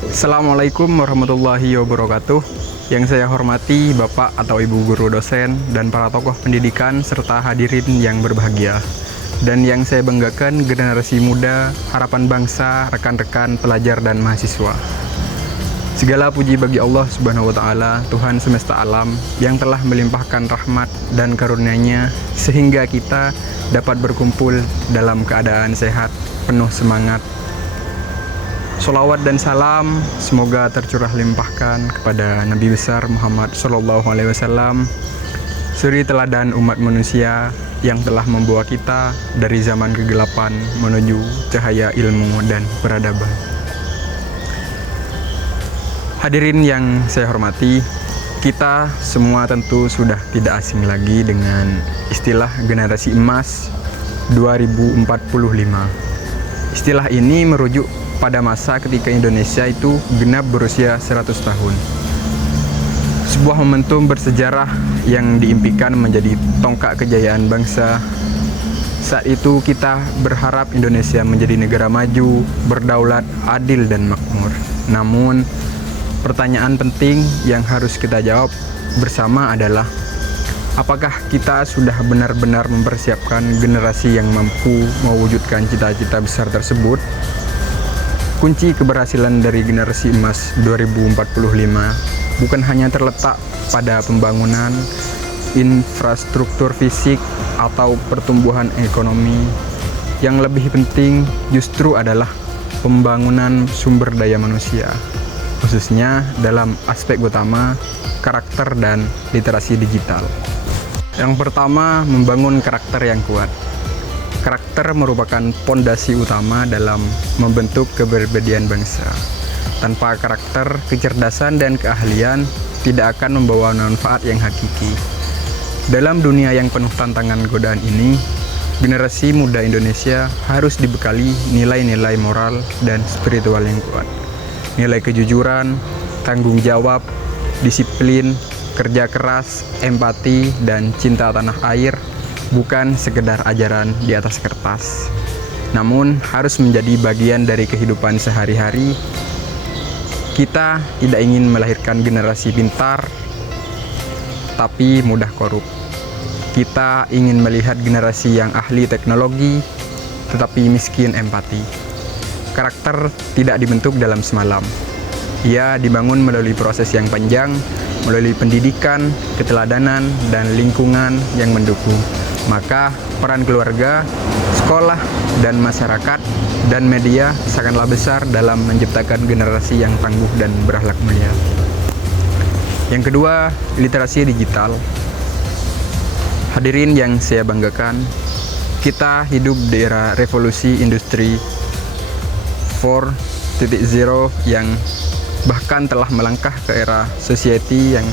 Assalamualaikum warahmatullahi wabarakatuh. Yang saya hormati Bapak atau Ibu guru dosen dan para tokoh pendidikan serta hadirin yang berbahagia. Dan yang saya banggakan generasi muda, harapan bangsa, rekan-rekan pelajar dan mahasiswa. Segala puji bagi Allah Subhanahu wa taala, Tuhan semesta alam yang telah melimpahkan rahmat dan karunia-Nya sehingga kita dapat berkumpul dalam keadaan sehat, penuh semangat. Sholawat dan salam semoga tercurah limpahkan kepada Nabi besar Muhammad SAW, suri teladan umat manusia yang telah membawa kita dari zaman kegelapan menuju cahaya ilmu dan peradaban. Hadirin yang saya hormati, kita semua tentu sudah tidak asing lagi dengan istilah generasi emas 2045. Istilah ini merujuk pada masa ketika Indonesia itu genap berusia 100 tahun. Sebuah momentum bersejarah yang diimpikan menjadi tonggak kejayaan bangsa. Saat itu kita berharap Indonesia menjadi negara maju, berdaulat, adil dan makmur. Namun, pertanyaan penting yang harus kita jawab bersama adalah apakah kita sudah benar-benar mempersiapkan generasi yang mampu mewujudkan cita-cita besar tersebut? Kunci keberhasilan dari generasi emas 2045 bukan hanya terletak pada pembangunan infrastruktur fisik atau pertumbuhan ekonomi. Yang lebih penting justru adalah pembangunan sumber daya manusia, khususnya dalam aspek utama karakter dan literasi digital. Yang pertama, membangun karakter yang kuat. Karakter merupakan pondasi utama dalam membentuk kepribadian bangsa. Tanpa karakter, kecerdasan dan keahlian tidak akan membawa manfaat yang hakiki. Dalam dunia yang penuh tantangan godaan ini, generasi muda Indonesia harus dibekali nilai-nilai moral dan spiritual yang kuat. Nilai kejujuran, tanggung jawab, disiplin, kerja keras, empati, dan cinta tanah air bukan sekedar ajaran di atas kertas, namun harus menjadi bagian dari kehidupan sehari-hari. Kita tidak ingin melahirkan generasi pintar, tapi mudah korup. Kita ingin melihat generasi yang ahli teknologi, tetapi miskin empati. Karakter tidak dibentuk dalam semalam. Ia dibangun melalui proses yang panjang, melalui pendidikan, keteladanan, dan lingkungan yang mendukung. Maka peran keluarga, sekolah, dan masyarakat dan media sangatlah besar dalam menciptakan generasi yang tangguh dan berakhlak mulia. Yang kedua, literasi digital. Hadirin yang saya banggakan, kita hidup di era revolusi industri 4.0 yang bahkan telah melangkah ke era society yang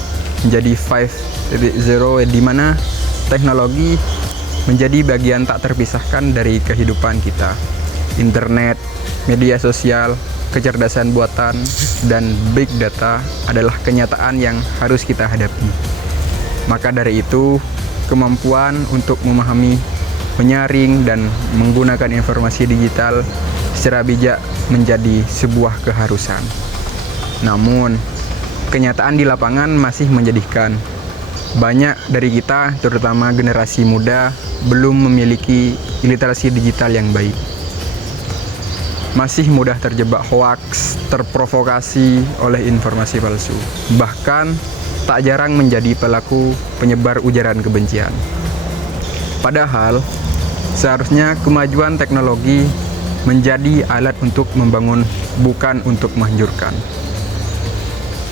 menjadi 5.0, di mana teknologi menjadi bagian tak terpisahkan dari kehidupan kita. Internet, media sosial, kecerdasan buatan, dan big data adalah kenyataan yang harus kita hadapi. Maka dari itu, kemampuan untuk memahami, menyaring, dan menggunakan informasi digital secara bijak menjadi sebuah keharusan. Namun, kenyataan di lapangan masih menyedihkan. Banyak dari kita, terutama generasi muda, belum memiliki literasi digital yang baik. Masih mudah terjebak hoaks, terprovokasi oleh informasi palsu. Bahkan, tak jarang menjadi pelaku penyebar ujaran kebencian. Padahal, seharusnya kemajuan teknologi menjadi alat untuk membangun, bukan untuk menghancurkan.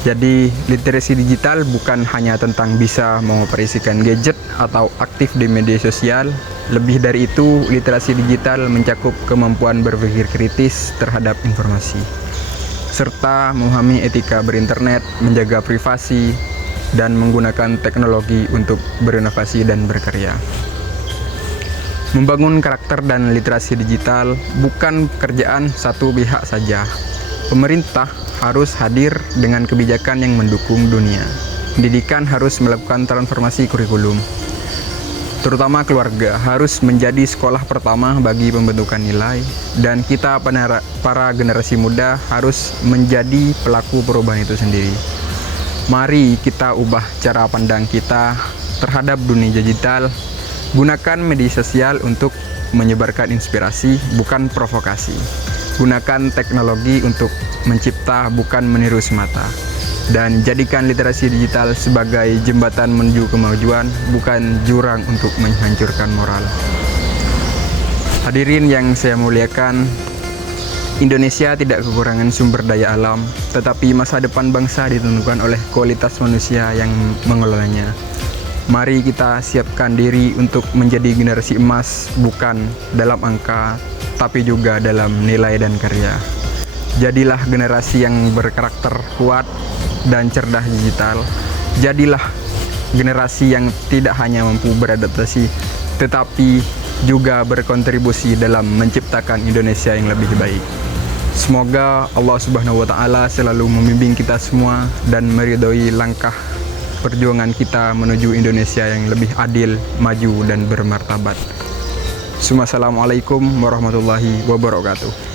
Jadi, literasi digital bukan hanya tentang bisa mengoperasikan gadget atau aktif di media sosial. Lebih dari itu, literasi digital mencakup kemampuan berpikir kritis terhadap informasi, serta memahami etika berinternet, menjaga privasi, dan menggunakan teknologi untuk berinovasi dan berkarya. Membangun karakter dan literasi digital bukan pekerjaan satu pihak saja. Pemerintah harus hadir dengan kebijakan yang mendukung dunia. Pendidikan harus melakukan transformasi kurikulum. terutama keluarga, harus menjadi sekolah pertama bagi pembentukan nilai, dan kita para generasi muda harus menjadi pelaku perubahan itu sendiri. Mari kita ubah cara pandang kita terhadap dunia digital. Gunakan media sosial untuk menyebarkan inspirasi, bukan provokasi. Gunakan teknologi untuk mencipta, bukan meniru semata. Dan jadikan literasi digital sebagai jembatan menuju kemajuan, bukan jurang untuk menghancurkan moral. Hadirin yang saya muliakan, Indonesia tidak kekurangan sumber daya alam, tetapi masa depan bangsa ditentukan oleh kualitas manusia yang mengelolanya. Mari kita siapkan diri untuk menjadi generasi emas, bukan dalam angka, tapi juga dalam nilai dan karya. Jadilah generasi yang berkarakter kuat dan cerdas digital. Jadilah generasi yang tidak hanya mampu beradaptasi, tetapi juga berkontribusi dalam menciptakan Indonesia yang lebih baik. Semoga Allah Subhanahu wa Ta'ala selalu membimbing kita semua dan meridhoi langkah perjuangan kita menuju Indonesia yang lebih adil, maju, dan bermartabat. Assalamualaikum warahmatullahi wabarakatuh.